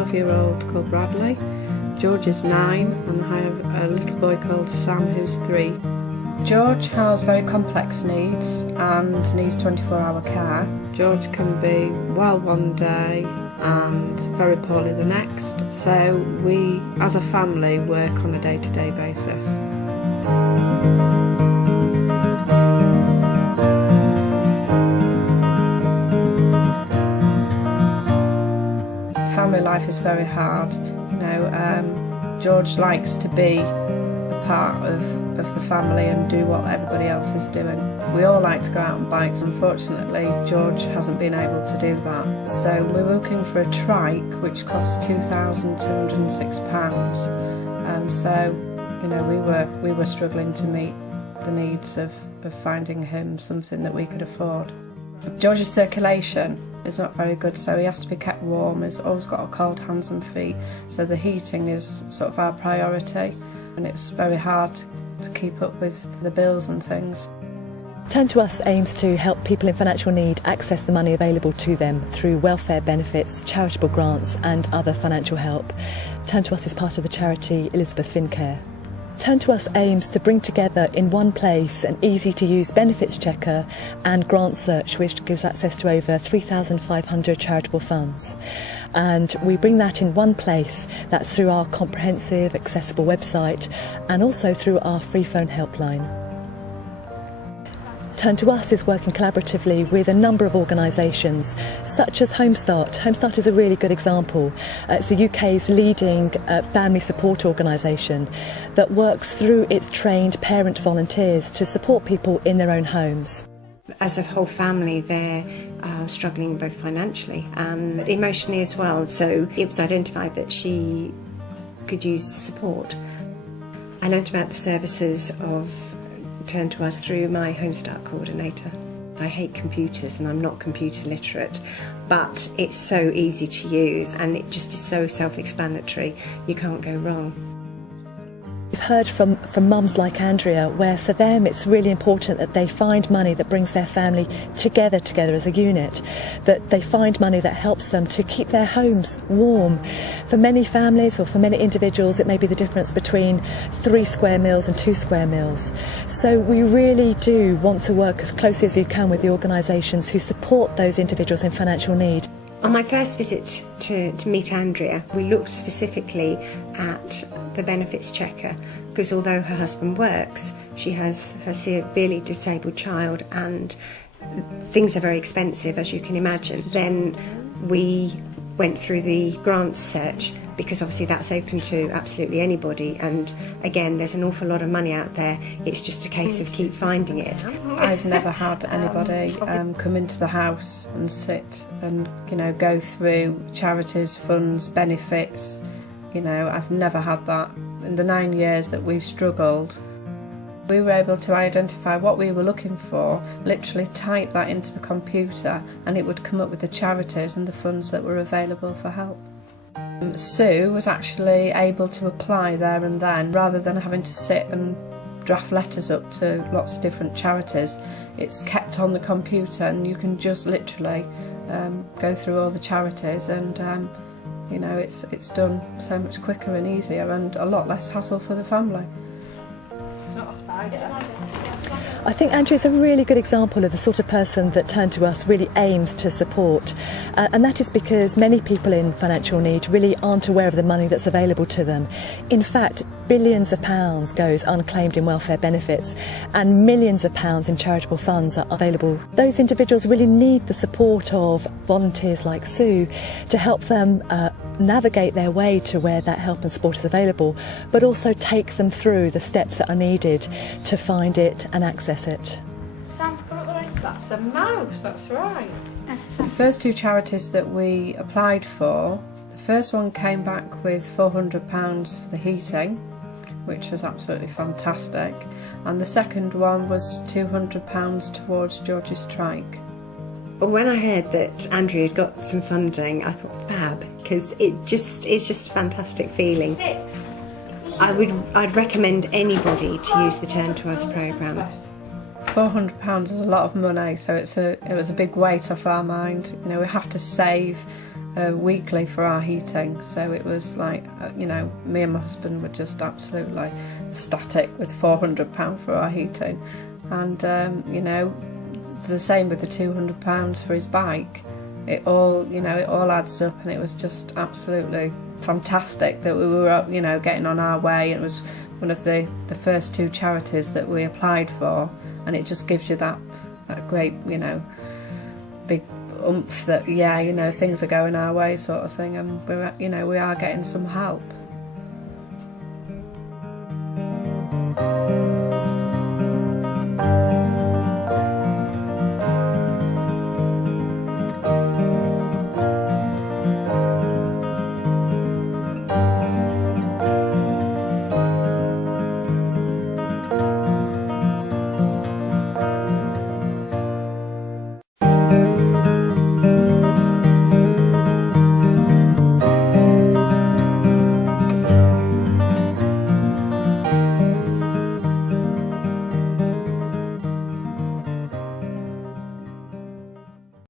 12-year-old called Bradley. George is 9, and I have a little boy called Sam who's 3. George has very complex needs and needs 24-hour care. George can be well one day and very poorly the next, so we as a family work on a day-to-day basis. Family life is very hard. George likes to be a part of the family and do what everybody else is doing. We all like to go out on bikes. Unfortunately, George hasn't been able to do that. So we're looking for a trike which costs £2,206. We were struggling to meet the needs of finding him something that we could afford. George's circulation is not very good, so he has to be kept warm. He's always got cold hands and feet, so the heating is sort of our priority, and it's very hard to keep up with the bills and things. Turn to Us aims to help people in financial need access the money available to them through welfare benefits, charitable grants and other financial help. Turn to Us is part of the charity Elizabeth Fincare. Turn to Us aims to bring together in one place an easy-to-use benefits checker and grant search, which gives access to over 3,500 charitable funds. And we bring that in one place. That's through our comprehensive, accessible website and also through our free phone helpline. Turn to Us is working collaboratively with a number of organisations such as Home Start. Home Start is a really good example. It's the UK's leading family support organisation that works through its trained parent volunteers to support people in their own homes. As a whole family, they're struggling both financially and emotionally as well, so it was identified that she could use support. I learnt about the services of Turn to Us through my Home Start coordinator. I hate computers and I'm not computer literate, but it's so easy to use and it just is so self-explanatory. You can't go wrong. We've heard from mums like Andrea, where for them it's really important that they find money that brings their family together as a unit, that they find money that helps them to keep their homes warm. For many families or for many individuals, it may be the difference between 3 square meals and 2 square meals. So we really do want to work as closely as you can with the organisations who support those individuals in financial need. On my first visit to meet Andrea, we looked specifically at the benefits checker because although her husband works, she has her severely disabled child and things are very expensive, as you can imagine. Then we went through the grants search because obviously that's open to absolutely anybody, and again there's an awful lot of money out there. It's just a case of keep finding it. I've never had anybody come into the house and sit and go through charities, funds, benefits. I've never had that. In the 9 years that we've struggled, we were able to identify what we were looking for, literally type that into the computer, and it would come up with the charities and the funds that were available for help. Sue was actually able to apply there and then, rather than having to sit and draft letters up to lots of different charities. It's kept on the computer and you can just literally go through all the charities, and it's done so much quicker and easier and a lot less hassle for the family. It's not a spider. I think Andrea is a really good example of the sort of person that Turn to Us really aims to support, and that is because many people in financial need really aren't aware of the money that's available to them. In fact, billions of pounds goes unclaimed in welfare benefits and millions of pounds in charitable funds are available. Those individuals really need the support of volunteers like Sue to help them navigate their way to where that help and support is available, but also take them through the steps that are needed to find it and access it. Sam, come up the way. That's a mouse, that's right. The first 2 charities that we applied for, the first one came back with £400 for the heating, which was absolutely fantastic, and the second one was £200 towards George's trike. But when I heard that Andrea had got some funding, I thought fab, because it's just a fantastic feeling. I'd recommend anybody to use the Turn to Us programme. £400 is a lot of money, so it was a big weight off our mind. We have to save weekly for our heating. So it was like, you know, me and my husband were just absolutely ecstatic with £400 for our heating. And, you know, the same with the £200 for his bike. It all, you know, it all adds up, and it was just absolutely fantastic that we were, you know, getting on our way. It was one of the first 2 charities that we applied for, and it just gives you that great, you know, big oomph that, yeah, you know, things are going our way sort of thing, and we're, you know, we are getting some help.